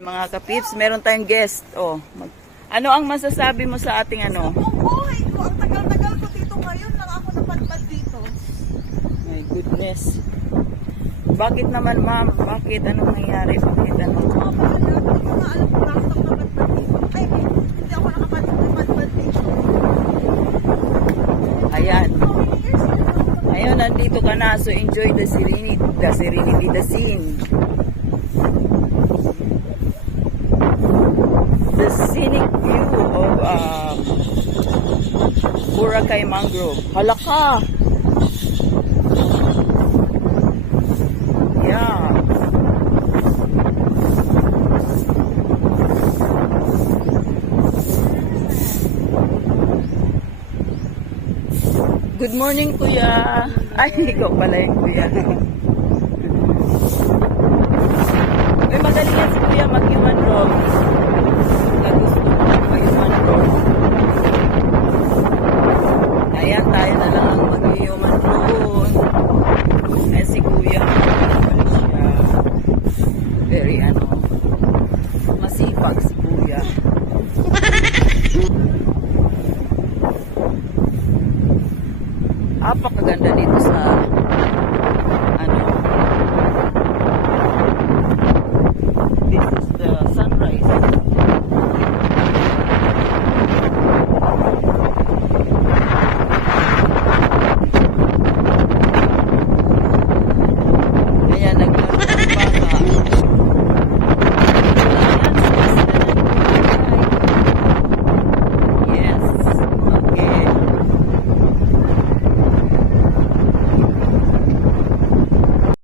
Mga kapips, meron tayong guest. Oh, ano ang masasabi mo sa ating ano? Ang buhay ko, ang tagal-tagal ko dito ngayon lang ako napadpad dito. My goodness. Bakit naman ma'am? Bakit? Anong nangyari? Bakit ano? Hindi ko nga alam kung bakit ako napadpad dito. Ay, hindi ako napadpad dito. Ayan. So many years na. Ayun, nandito ka na. So enjoy the serenity, the scene. The scenic view of Boracay Mangrove. Halaka! Yeah. Good morning, kuya. Ay, ikaw pala yung kuya. Uy, magaling yan si kuya mag-human roll. Gusto ko mag-human roll. Ayan, tayo na lang ang mag-human roll. Ay, si kuya. Very ano.